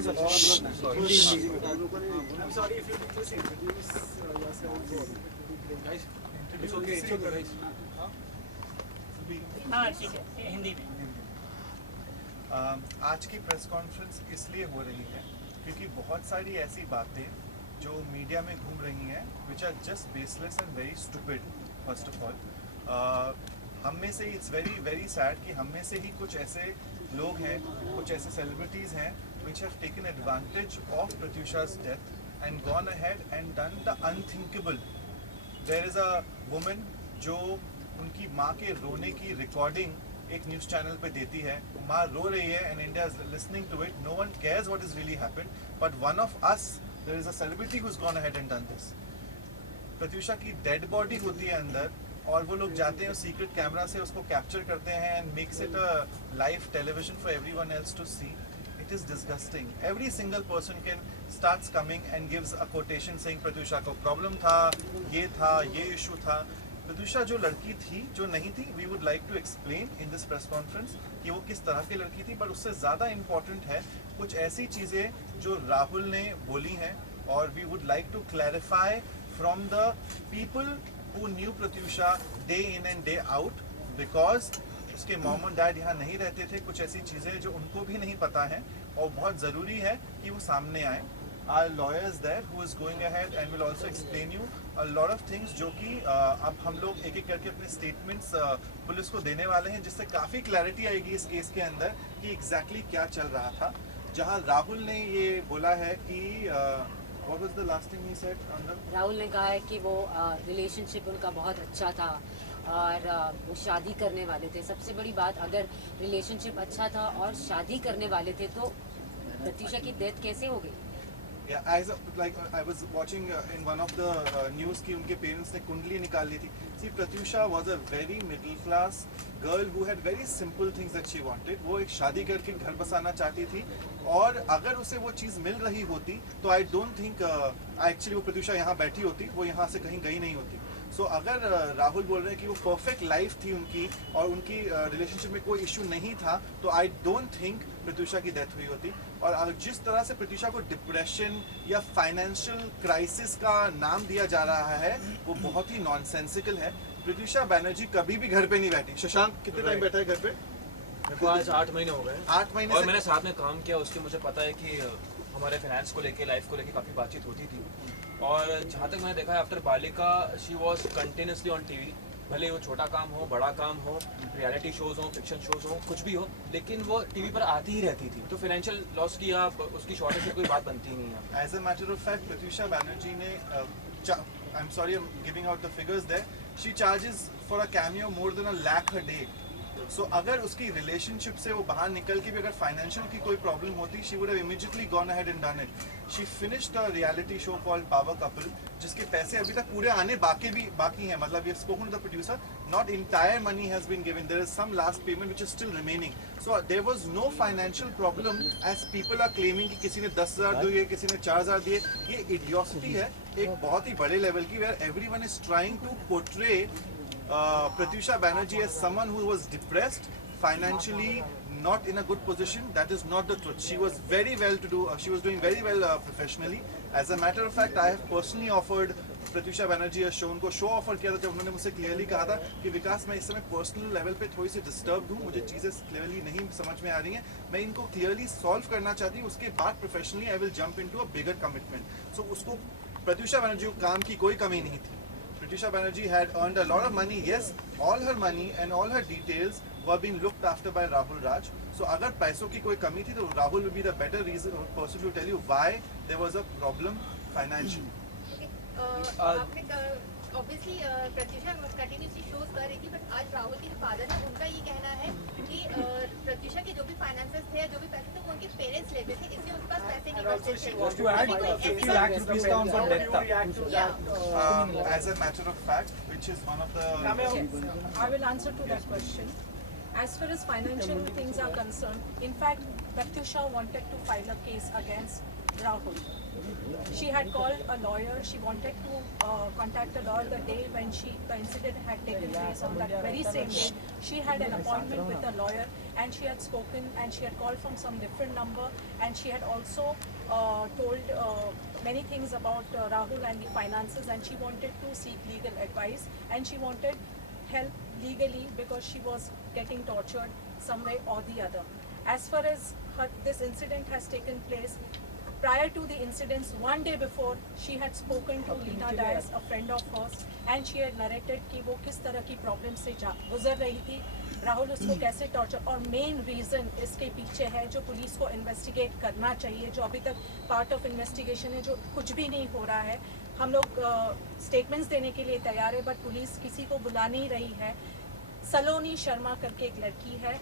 I'm sorry if you need to introduce yourself. Guys, it's okay, guys. हाँ ठीक है, हिंदी में। आज की प्रेस कॉन्फ्रेंस इसलिए हो रही है क्योंकि बहुत सारी ऐसी बातें जो मीडिया में घूम रही हैं which are just baseless and very stupid. First of all हम में से इट्स वेरी वेरी सैड कि हम में से ही कुछ ऐसे लोग हैं, कुछ ऐसे सेलिब्रिटीज़ हैं which have taken advantage of प्रत्यूषा's death and gone ahead and done the unthinkable. There is a woman जो उनकी माँ के रोने की रिकॉर्डिंग एक न्यूज़ चैनल पे देती है, माँ रो रही है and India is listening to it, no one cares what is really happened, but one of us there is a celebrity who is gone ahead and done this. Pratyusha की dead body होती है अंदर और वो लोग जाते हैं सीक्रेट कैमरा से उसको कैप्चर करते हैं and makes it a live television for everyone else to see. It is disgusting. Every single person can starts coming and gives a quotation saying Pratyusha को प्रॉब्लम था, ये इशू था। प्रत्यूषा जो लड़की थी, जो नहीं थी, we would like to explain in this press conference कि वो किस तरह की लड़की थी, पर उससे ज़्यादा इम्पोर्टेंट है कुछ ऐसी चीज़ें जो राहुल ने बोली हैं और we would like to clarify from the people who knew Pratyusha day in and day out because उसके मॉम और डैड यहाँ नहीं रहते थे। कुछ ऐसी चीज़ें जो उनको भी नहीं पता है और बहुत ज़रूरी है कि वो सामने आए। Our lawyers there who is going ahead and will also explain you a lot of things जो कि अब हम लोग एक एक करके अपने स्टेटमेंट्स पुलिस को देने वाले हैं जिससे काफ़ी क्लैरिटी आएगी इस केस के अंदर कि एग्जैक्टली क्या चल रहा था। जहाँ राहुल ने ये बोला है कि what was the last thing he said? Rahul ने कहा है कि वो रिलेशनशिप उनका बहुत अच्छा था और वो शादी करने वाले थे। सबसे बड़ी बात, अगर रिलेशनशिप अच्छा था और शादी करने वाले थे तो प्रत्यूषा की डेथ कैसे हो गई? Yeah, I was watching in one of the news कि उनके पेरेंट्स ने कुंडली निकाल ली थी। See, Pratyusha was a very middle class girl who had very simple things that she wanted. वो एक शादी करके घर बसाना चाहती थी और अगर उसे वो चीज़ मिल रही होती तो I don't think actually वो प्रत्यूषा यहाँ बैठी होती, वो यहाँ से कहीं गई नहीं होती। सो अगर राहुल बोल रहे हैं कि वो परफेक्ट लाइफ थी उनकी और उनकी रिलेशनशिप में कोई इशू नहीं था तो आई डोंट थिंक प्रत्यूषा की डेथ हुई होती। और जिस तरह से प्रत्यूषा को डिप्रेशन या फाइनेंशियल क्राइसिस का नाम दिया जा रहा है वो बहुत ही नॉनसेंसिकल है। प्रत्यूषा बैनर्जी कभी भी घर पे नहीं बैठी। शशांक कितने टाइम बैठा है घर पे? मेरे को आज 8 महीने हो गए। 8 महीने और मैंने साथ में काम किया, उसके मुझे पता है कि हमारे फाइनेंस को लेके, लाइफ को लेके काफ़ी बातचीत होती थी। और जहाँ तक मैंने देखा है आफ्टर बालिका she was continuously on TV, भले वो छोटा काम हो, बड़ा काम हो, रियलिटी शोज हो, फिक्शन शोज हो, कुछ भी हो, लेकिन वो टीवी पर आती ही रहती थी। तो फाइनेंशियल लॉस की या उसकी शॉर्टेज की कोई बात बनती ही नहीं है। As a matter of fact Pratyusha Banerjee ने I am sorry I am giving out the figures there, she charges for a cameo more than $1 lakh a day. So अगर उसकी रिलेशनशिप से वो बाहर निकल के भी अगर फाइनेंशियल की कोई प्रॉब्लम होती she would have immediately gone ahead and done it. She finished a reality show called power couple जिसके पैसे अभी तक पूरे आने बाकी हैं। मतलब ये spoken to the producer, not entire money has been given, there is some last payment which is still remaining. So there was no financial problem as people are claiming कि किसी ने 10,000 दिए, किसी ने 4,000 दिए। ये इडियोसिटी है एक बहुत ही बड़े लेवल की, where everyone is trying to portray Pratyusha Banerjee as someone who was depressed, financially not in a good position. That is not the truth. She was very well to do. She was doing very well professionally. As a matter of fact, I have personally offered Pratyusha Banerjee a show. उनको show offer किया था जब उन्होंने मुझसे clearly कहा था कि विकास मैं इस समय पर्सनल लेवल पे थोड़ी सी डिस्टर्ब हूँ, मुझे चीज़ें क्लियरली नहीं समझ में आ रही हैं, मैं इनको क्लियरली सॉल्व करना चाहती हूँ, उसके बाद professionally I will jump into a bigger commitment. So उसको प्रत्यूषा बैनर्जी को काम की कोई कमी नहीं थी। Pratyusha Banerjee had earned a lot of money. Yes, all her money and all her details were being looked after by Rahul Raj. So अगर पैसों की कोई कमी थी तो Rahul will be the better person to tell you why there was a problem financially. आपने obviously Pratyusha continuously shows कर रही थी, but आज राहुल के फादर है, उनका ये कहना है कि प्रत्यूषा के जो भी फाइनेंसेस थे, जो भी पैसे थे वो उनके पेरेंट्स लेते थे, इसलिए उनके पास पैसे नहीं बचते थे। to add 50 lakh rupees का उनका डेट था। As a matter of fact, which is one of the Yes, I will answer to that question. As far as financial things are concerned, in fact, Pratyusha wanted to file a case against Rahul. She had called a lawyer. She wanted to contact a lawyer the day when the incident had taken place. On that very same day, she had an appointment with a lawyer, and she had spoken, and she had called from some different number, and she had also told many things about Rahul and the finances, and she wanted to seek legal advice, and she wanted help legally because she was getting tortured some way or the other. As far as this incident has taken place, prior to the incidents, one day before, she had spoken to Leena Dias, a friend of hers, and she had narrated कि वो किस तरह की problem से गुजर रही थी, राहुल उसको कैसे टॉर्चर, और मेन रीज़न इसके पीछे है जो पुलिस को इन्वेस्टिगेट करना चाहिए, जो अभी तक पार्ट ऑफ इन्वेस्टिगेशन है, जो कुछ भी नहीं हो रहा है. हम लोग स्टेटमेंट्स देने के लिए तैयार है, बट पुलिस किसी को बुला नहीं रही है. सलोनी शर्मा करके एक लड़की है,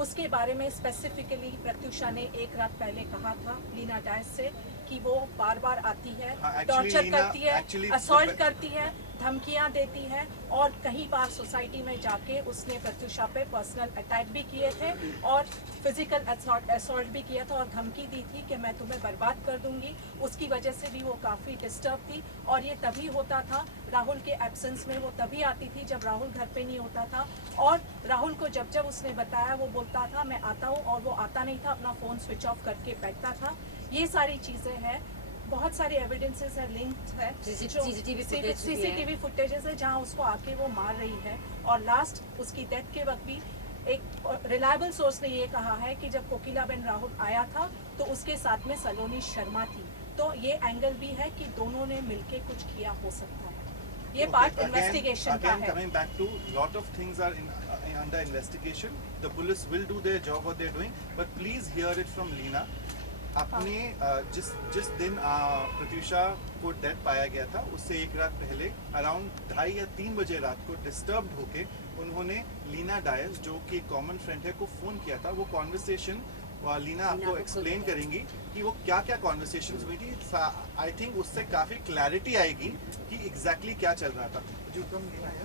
उसके बारे में स्पेसिफिकली प्रत्युषा ने एक रात पहले कहा था लीना डायस से कि वो बार बार आती है, टॉर्चर करती है, असॉल्ट करती है, धमकियां देती है, और कई बार सोसाइटी में जाके उसने प्रत्युषा पे पर्सनल अटैक भी किए थे और फिजिकल असॉल्ट भी किया था और धमकी दी थी कि मैं तुम्हें बर्बाद कर दूंगी. उसकी वजह से भी वो काफ़ी डिस्टर्ब थी, और ये तभी होता था राहुल के एब्सेंस में. वो तभी आती थी जब राहुल घर पे नहीं होता था, और राहुल को जब जब उसने बताया वो बोलता था मैं आता हूँ, और वो आता नहीं था, अपना फ़ोन स्विच ऑफ करके बैठता था. ये सारी चीज़ें हैं, बहुत सारे एविडेंसेस है, लिंक्ड है, सीसीटीवी फुटेजेस है जहाँ उसको आके वो मार रही है. और लास्ट उसकी डेथ के वक्त भी एक रिलायबल सोर्स ने ये कहा है कि जब कोकिलाबेन राहुल आया था तो उसके साथ में सलोनी शर्मा थी. तो ये एंगल भी है कि दोनों ने मिलके कुछ किया हो सकता है. ये पार्ट इन्वेस्टिगेशन का है. Coming back to lot of things are under investigation. The police will do their job what they're doing, but please hear it from Leena. अपने जिस दिन प्रत्युषा को डेड पाया गया था उससे एक रात पहले अराउंड 2:30 या 3 बजे रात को डिस्टर्ब्ड होके उन्होंने लीना डायस जो कि कॉमन फ्रेंड है को फ़ोन किया था. वो कॉन्वर्सेशन लीना आपको एक्सप्लेन करेंगी कि वो क्या क्या कॉन्वर्सेशंस हुई थी. आई थिंक उससे काफ़ी क्लैरिटी आएगी कि एग्जैक्टली क्या चल रहा था. जो कम लीना है